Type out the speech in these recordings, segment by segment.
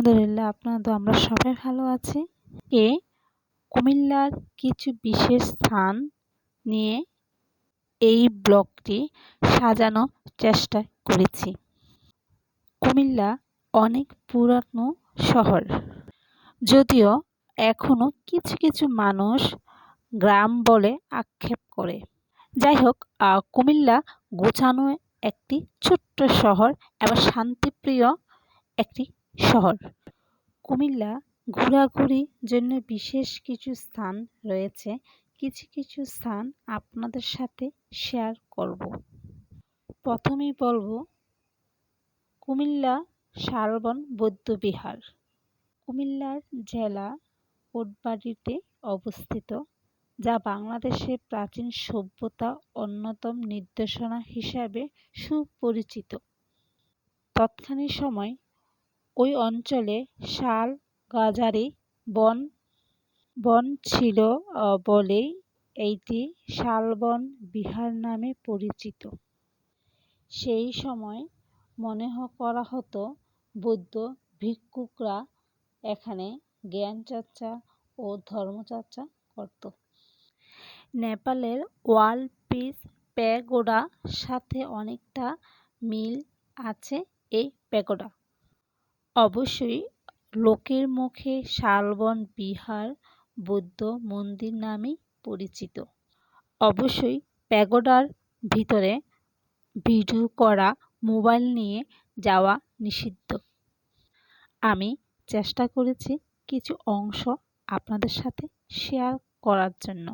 আলহামদুলিল্লাহ, আপনারা তো আমরা সবাই ভালো আছি। এ কুমিল্লার কিছু বিশেষ স্থান নিয়ে এই ব্লগটি সাজানোর চেষ্টা করেছি। কুমিল্লা অনেক পুরানো শহর। যদিও এখনও কিছু কিছু মানুষ গ্রাম বলে আক্ষেপ করে। যাই হোক কুমিল্লা গোছানো একটি ছোট্ট শহর এবং শান্তিপ্রিয় একটি শহর। কুমিল্লা ঘোরাঘুরির জন্য বিশেষ কিছু স্থান রয়েছে। কিছু কিছু স্থান আপনাদের সাথে শেয়ার করব। প্রথমেই বলব, কুমিল্লা শালবন বৌদ্ধবিহার কুমিল্লার জেলা কোটবাড়িতে অবস্থিত, যা বাংলাদেশের প্রাচীন সভ্যতা অন্যতম নির্দেশনা হিসাবে সুপরিচিত। তৎকালীন সময় ওই অঞ্চলে শাল, গাজারি, বন বন ছিল বলেই এইটি শালবন বিহার নামে পরিচিত। সেই সময় মনে করা হতো বৌদ্ধ ভিক্ষুকরা এখানে জ্ঞান চর্চা ও ধর্মচর্চা করত। নেপালের ওয়াল পিস প্যাগোডা সাথে অনেকটা মিল আছে এই প্যাগোডা। অবশ্যই লোকের মুখে শালবন, বিহার, বৌদ্ধ মন্দির নামেই পরিচিত। অবশ্যই প্যাগোডার ভিতরে ভিডিও করা মোবাইল নিয়ে যাওয়া নিষিদ্ধ। আমি চেষ্টা করেছি কিছু অংশ আপনাদের সাথে শেয়ার করার জন্য।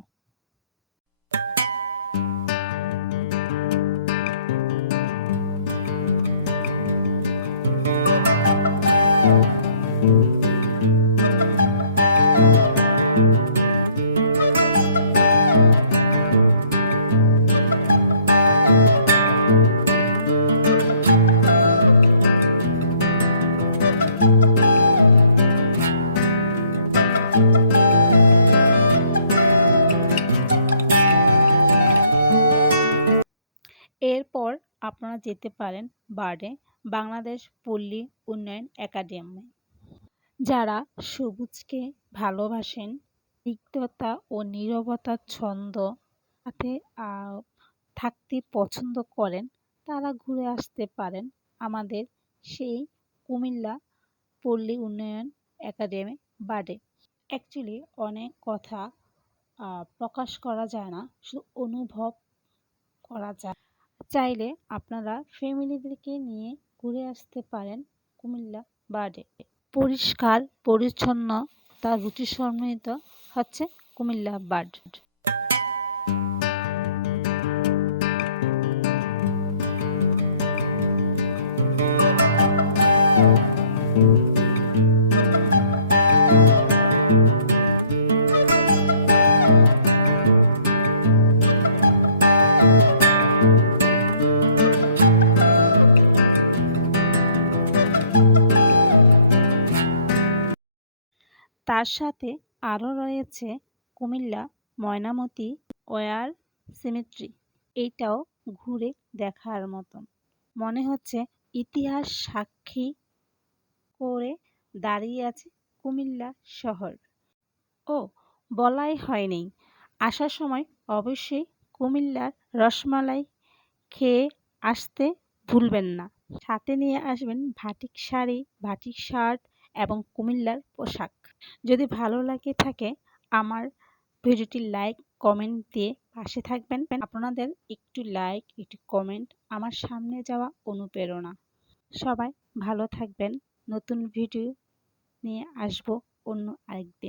এরপর আপনারা যেতে পারেন বার্ডে, বাংলাদেশ পল্লী উন্নয়ন একাডেমি। যারা সবুজকে ভালোবাসেন, তিক্ততা ও নীরবতার ছন্দ সাথে থাকতে পছন্দ করেন, তারা ঘুরে আসতে পারেন আমাদের সেই কুমিল্লা পল্লী উন্নয়ন একাডেমি বার্ডে অ্যাকচুয়ালি অনেক কথা প্রকাশ করা যায় না, শুধু অনুভব করা যায়। চাইলে আপনারা ফ্যামিলিদেরকে নিয়ে ঘুরে আসতে পারেন কুমিল্লা বার্ডে পরিষ্কার, পরিচ্ছন্ন, তার রুচি সমৃদ্ধ হচ্ছে কুমিল্লা বার্ড তার সাথে আরও রয়েছে কুমিল্লা, ময়নামতি, ওয়ার সিমেট্রি। এইটাও ঘুরে দেখার মতন। মনে হচ্ছে ইতিহাস সাক্ষী করে দাঁড়িয়ে আছে কুমিল্লা শহর। ও, বলাই হয়নি আসার সময় অবশ্যই কুমিল্লার রসমালাই খেয়ে আসতে ভুলবেন না। সাথে নিয়ে আসবেন ভাটিক শাড়ি, ভাটিক শার্ট এবং কুমিল্লার পোশাক। যদি ভালো লাগে থাকে আমার ভিডিওটি লাইক, কমেন্ট দিয়ে পাশে থাকবেন। আপনাদের একটু লাইক, একটু কমেন্ট আমার সামনে যাওয়া অনুপ্রেরণা। সবাই ভালো থাকবেন। নতুন ভিডিও নিয়ে আসব অন্য আরেকদিন।